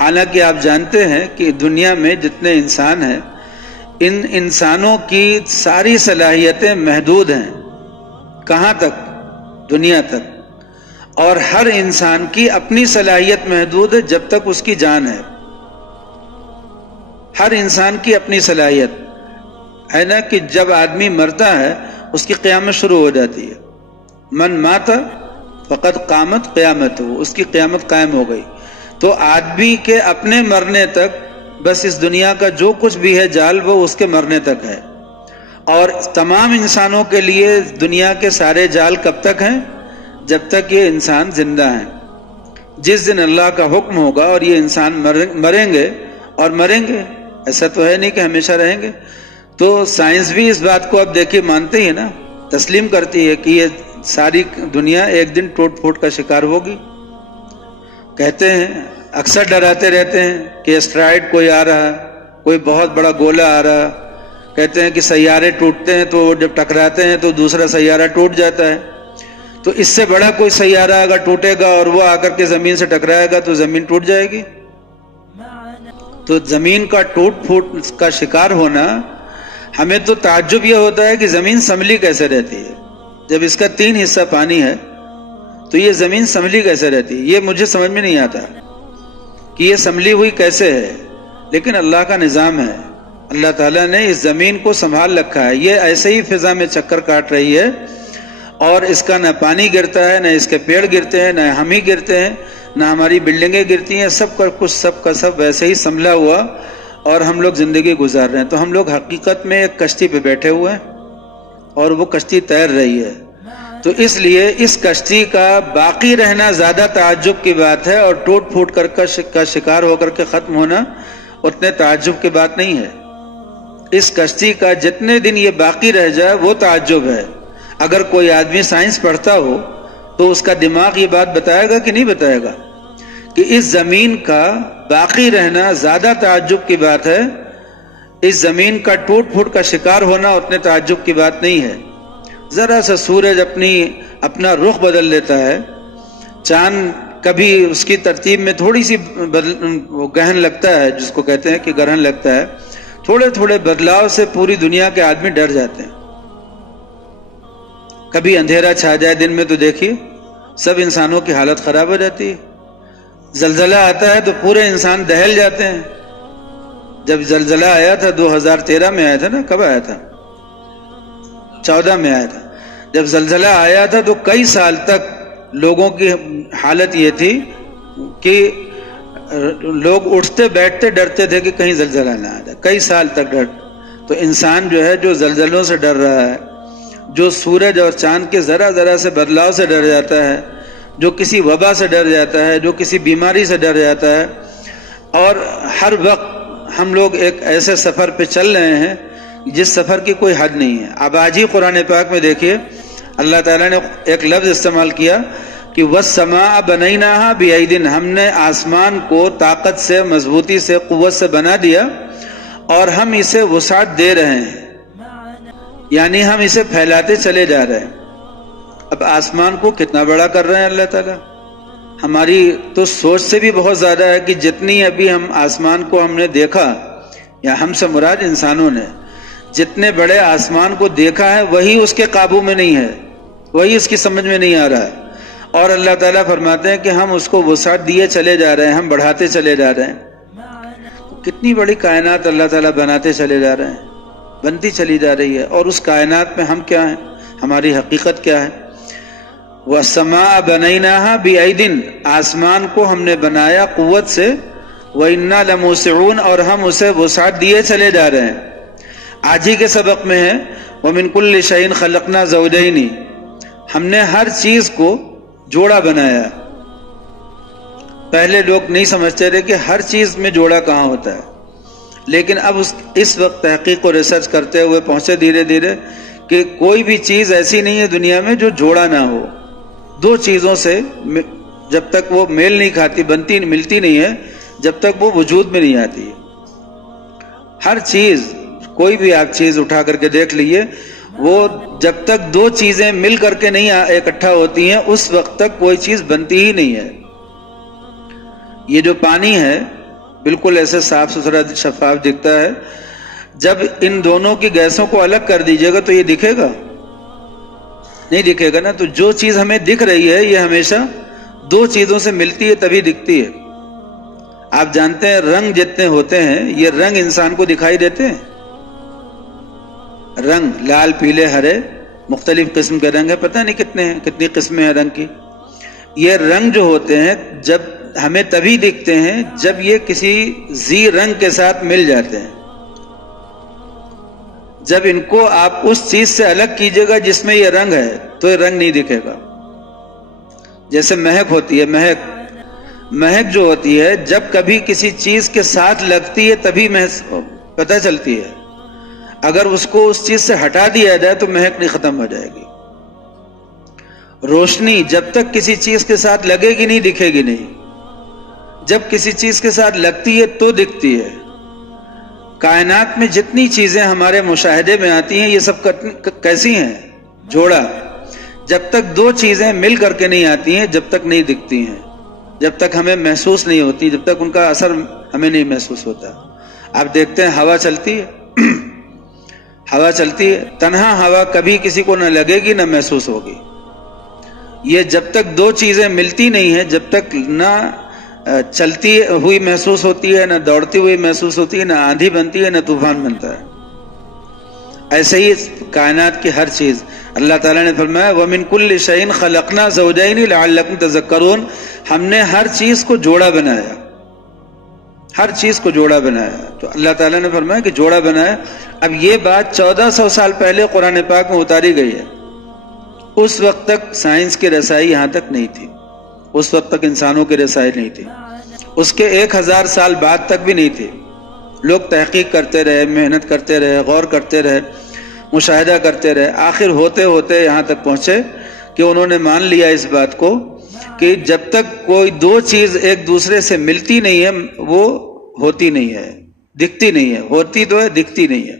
حالانکہ آپ جانتے ہیں کہ دنیا میں جتنے انسان ہیں ان انسانوں کی ساری صلاحیتیں محدود ہیں. کہاں تک؟ دنیا تک. اور ہر انسان کی اپنی صلاحیت محدود ہے جب تک اس کی جان ہے. ہر انسان کی اپنی صلاحیت ہے نا کہ جب آدمی مرتا ہے اس کی قیامت شروع ہو جاتی ہے. من مات فقد قامت قیامت، اس کی قیامت قائم ہو گئی. تو آدمی کے اپنے مرنے تک بس اس دنیا کا جو کچھ بھی ہے جال وہ اس کے مرنے تک ہے. اور تمام انسانوں کے لیے دنیا کے سارے جال کب تک ہیں؟ جب تک یہ انسان زندہ ہیں. جس دن اللہ کا حکم ہوگا اور یہ انسان مریں گے اور مریں گے، ایسا تو ہے نہیں کہ ہمیشہ رہیں گے. تو سائنس بھی اس بات کو اب دیکھیے مانتے ہی نا، تسلیم کرتی ہے کہ یہ ساری دنیا ایک دن ٹوٹ پھوٹ کا شکار ہوگی. کہتے ہیں، اکثر ڈراتے رہتے ہیں کہ اسٹرائیڈ کوئی آ رہا ہے، کوئی بہت بڑا گولہ آ رہا. کہتے ہیں کہ سیارے ٹوٹتے ہیں تو جب ٹکراتے ہیں تو دوسرا سیارہ ٹوٹ جاتا ہے. تو اس سے بڑا کوئی سیارہ اگر ٹوٹے گا اور وہ آ کر کے زمین سے ٹکرائے گا تو زمین ٹوٹ جائے گی. تو زمین کا ٹوٹ پھوٹ کا شکار ہونا، ہمیں تو تعجب یہ ہوتا ہے کہ زمین سنبھلی کیسے رہتی ہے. جب اس کا 3 حصہ پانی ہے تو یہ زمین سنبھلی کیسے رہتی ہے؟ یہ مجھے سمجھ میں نہیں آتا کہ یہ سنبھلی ہوئی کیسے ہے. لیکن اللہ کا نظام ہے، اللہ تعالیٰ نے اس زمین کو سنبھال رکھا ہے. یہ ایسے ہی فضا میں چکر کاٹ رہی ہے اور اس کا نہ پانی گرتا ہے، نہ اس کے پیڑ گرتے ہیں، نہ ہم ہی گرتے ہیں، نہ ہماری بلڈنگیں گرتی ہیں. سب کا کچھ سب کا سب ویسے ہی سنبھلا ہوا اور ہم لوگ زندگی گزار رہے ہیں. تو ہم لوگ حقیقت میں ایک کشتی پہ بیٹھے ہوئے ہیں اور وہ کشتی تیر رہی ہے. تو اس لیے اس کشتی کا باقی رہنا زیادہ تعجب کی بات ہے اور ٹوٹ پھوٹ کا شکار ہو کر کے ختم ہونا اتنے تعجب کی بات نہیں ہے. اس کشتی کا جتنے دن یہ باقی رہ جائے وہ تعجب ہے. اگر کوئی آدمی سائنس پڑھتا ہو تو اس کا دماغ یہ بات بتائے گا کہ نہیں بتائے گا کہ اس زمین کا باقی رہنا زیادہ تعجب کی بات ہے. اس زمین کا ٹوٹ پھوٹ کا شکار ہونا اتنے تعجب کی بات نہیں ہے. ذرا سا سورج اپنا رخ بدل لیتا ہے، چاند کبھی اس کی ترتیب میں تھوڑی سی گہن لگتا ہے، جس کو کہتے ہیں کہ گرہن لگتا ہے، تھوڑے تھوڑے بدلاؤ سے پوری دنیا کے آدمی ڈر جاتے ہیں. کبھی اندھیرا چھا جائے دن میں تو دیکھیے سب انسانوں کی حالت خراب ہو جاتی ہے. زلزلہ آتا ہے تو پورے انسان دہل جاتے ہیں. جب زلزلہ آیا تھا 2013 میں آیا تھا نا، کب آیا تھا؟ 14 میں آیا تھا. جب زلزلہ آیا تھا تو کئی سال تک لوگوں کی حالت یہ تھی کہ لوگ اٹھتے بیٹھتے ڈرتے تھے کہ کہیں زلزلہ نہ آ جائے. کئی سال تک ڈر. تو انسان جو ہے جو زلزلوں سے ڈر رہا ہے، جو سورج اور چاند کے ذرا ذرا سے بدلاؤ سے ڈر جاتا ہے، جو کسی وبا سے ڈر جاتا ہے، جو کسی بیماری سے ڈر جاتا ہے، اور ہر وقت ہم لوگ ایک ایسے سفر پہ چل رہے ہیں جس سفر کی کوئی حد نہیں ہے. اب آج ہی قرآن پاک میں دیکھیے اللہ تعالیٰ نے ایک لفظ استعمال کیا کہ وَالسَّمَاءَ بَنَيْنَاهَا بِأَيْدٍ، ہم نے آسمان کو طاقت سے، مضبوطی سے، قوت سے بنا دیا اور ہم اسے وسعت دے رہے ہیں، یعنی ہم اسے پھیلاتے چلے جا رہے ہیں. اب آسمان کو کتنا بڑا کر رہے ہیں اللہ تعالیٰ. ہماری تو سوچ سے بھی بہت زیادہ ہے کہ جتنی ابھی ہم آسمان کو ہم نے دیکھا، یا ہم سے مراد انسانوں نے جتنے بڑے آسمان کو دیکھا ہے وہی اس کے قابو میں نہیں ہے، وہی اس کی سمجھ میں نہیں آ رہا ہے. اور اللہ تعالیٰ فرماتے ہیں کہ ہم اس کو وسعت دیے چلے جا رہے ہیں، ہم بڑھاتے چلے جا رہے ہیں. کتنی بڑی کائنات اللہ تعالیٰ بناتے چلے جا رہے ہیں، بنتی چلی جا رہی ہے. اور اس کائنات میں ہم کیا ہیں، ہماری حقیقت کیا ہے. وَالسَّمَاءَ بَنَيْنَاهَا بِأَيْدٍ، آسمان کو ہم نے بنایا قوت سے، وَإِنَّا لَمُوسِعُونَ، اور ہم اسے وسعت دیے چلے جا رہے ہیں. آج ہی کے سبق میں ہے وَمِن كُلِّ شَيْءٍ خَلَقْنَا زَوْجَيْنِ، ہم نے ہر چیز کو جوڑا بنایا. پہلے لوگ نہیں سمجھتے تھے کہ ہر چیز میں جوڑا کہاں ہوتا ہے، لیکن اب اس وقت تحقیق و ریسرچ کرتے ہوئے پہنچے دھیرے دھیرے کہ کوئی بھی چیز ایسی نہیں ہے دنیا میں جو جوڑا نہ ہو. دو چیزوں سے جب تک وہ میل نہیں کھاتی، ملتی نہیں ہے، جب تک وہ وجود میں نہیں آتی. ہر چیز، کوئی بھی آپ چیز اٹھا کر کے دیکھ لیجئے، وہ جب تک دو چیزیں مل کر کے نہیں اکٹھا ہوتی ہیں اس وقت تک کوئی چیز بنتی ہی نہیں ہے. یہ جو پانی ہے بالکل ایسے صاف ستھرا شفاف دکھتا ہے. جب ان دونوں کی گیسوں کو الگ کر دیجیے گا تو یہ دکھے گا نہیں دکھے گا نا. تو جو چیز ہمیں دکھ رہی ہے یہ ہمیشہ دو چیزوں سے ملتی ہے تبھی دکھتی ہے. آپ جانتے ہیں رنگ جتنے ہوتے ہیں یہ رنگ انسان کو دکھائی دیتے ہیں. رنگ لال پیلے ہرے مختلف قسم کے رنگ ہیں, پتہ نہیں کتنے ہیں, کتنی قسمیں ہیں رنگ کی. یہ رنگ جو ہوتے ہیں جب ہمیں تبھی دکھتے ہیں جب یہ کسی ذی رنگ کے ساتھ مل جاتے ہیں. جب ان کو آپ اس چیز سے الگ کیجئے گا جس میں یہ رنگ ہے تو یہ رنگ نہیں دکھے گا. جیسے مہک ہوتی ہے, مہک جو ہوتی ہے جب کبھی کسی چیز کے ساتھ لگتی ہے تبھی پتہ چلتی ہے. اگر اس کو اس چیز سے ہٹا دیا جائے تو مہک نہیں ختم ہو جائے گی. روشنی جب تک کسی چیز کے ساتھ لگے گی نہیں دکھے گی نہیں, جب کسی چیز کے ساتھ لگتی ہے تو دکھتی ہے. کائنات میں جتنی چیزیں ہمارے مشاہدے میں آتی ہیں یہ سب کیسی ہیں؟ جوڑا. جب تک دو چیزیں مل کر کے نہیں آتی ہیں جب تک نہیں دکھتی ہیں, جب تک ہمیں محسوس نہیں ہوتی, جب تک ان کا اثر ہمیں نہیں محسوس ہوتا. آپ دیکھتے ہیں ہوا چلتی ہے, ہوا چلتی ہے, تنہا ہوا کبھی کسی کو نہ لگے گی نہ محسوس ہوگی. یہ جب تک دو چیزیں ملتی نہیں ہیں جب تک نہ چلتی ہوئی محسوس ہوتی ہے, نہ دوڑتی ہوئی محسوس ہوتی ہے, نہ آندھی بنتی ہے, نہ طوفان بنتا ہے. ایسے ہی کائنات کی ہر چیز اللہ تعالیٰ نے فرمایا وَمِن كُلِّ شَيْءٍ خَلَقْنَا زَوْجَيْنِ لَعَلَّكُمْ تَذَكَّرُونَ. ہم نے ہر چیز کو جوڑا بنایا, ہر چیز کو جوڑا بنایا. تو اللہ تعالیٰ نے فرمایا کہ جوڑا بنایا. اب یہ بات 1400 سال پہلے قرآن پاک میں اتاری گئی ہے. اس وقت تک سائنس کی رسائی یہاں تک نہیں تھی, اس وقت تک انسانوں کی رسائی نہیں تھی, اس کے 1000 سال بعد تک بھی نہیں تھی. لوگ تحقیق کرتے رہے, محنت کرتے رہے, غور کرتے رہے, مشاہدہ کرتے رہے, آخر ہوتے ہوتے یہاں تک پہنچے کہ انہوں نے مان لیا اس بات کو کہ جب تک کوئی دو چیز ایک دوسرے سے ملتی نہیں ہے وہ ہوتی نہیں ہے, دکھتی نہیں ہے. ہوتی تو ہے, دکھتی نہیں ہے.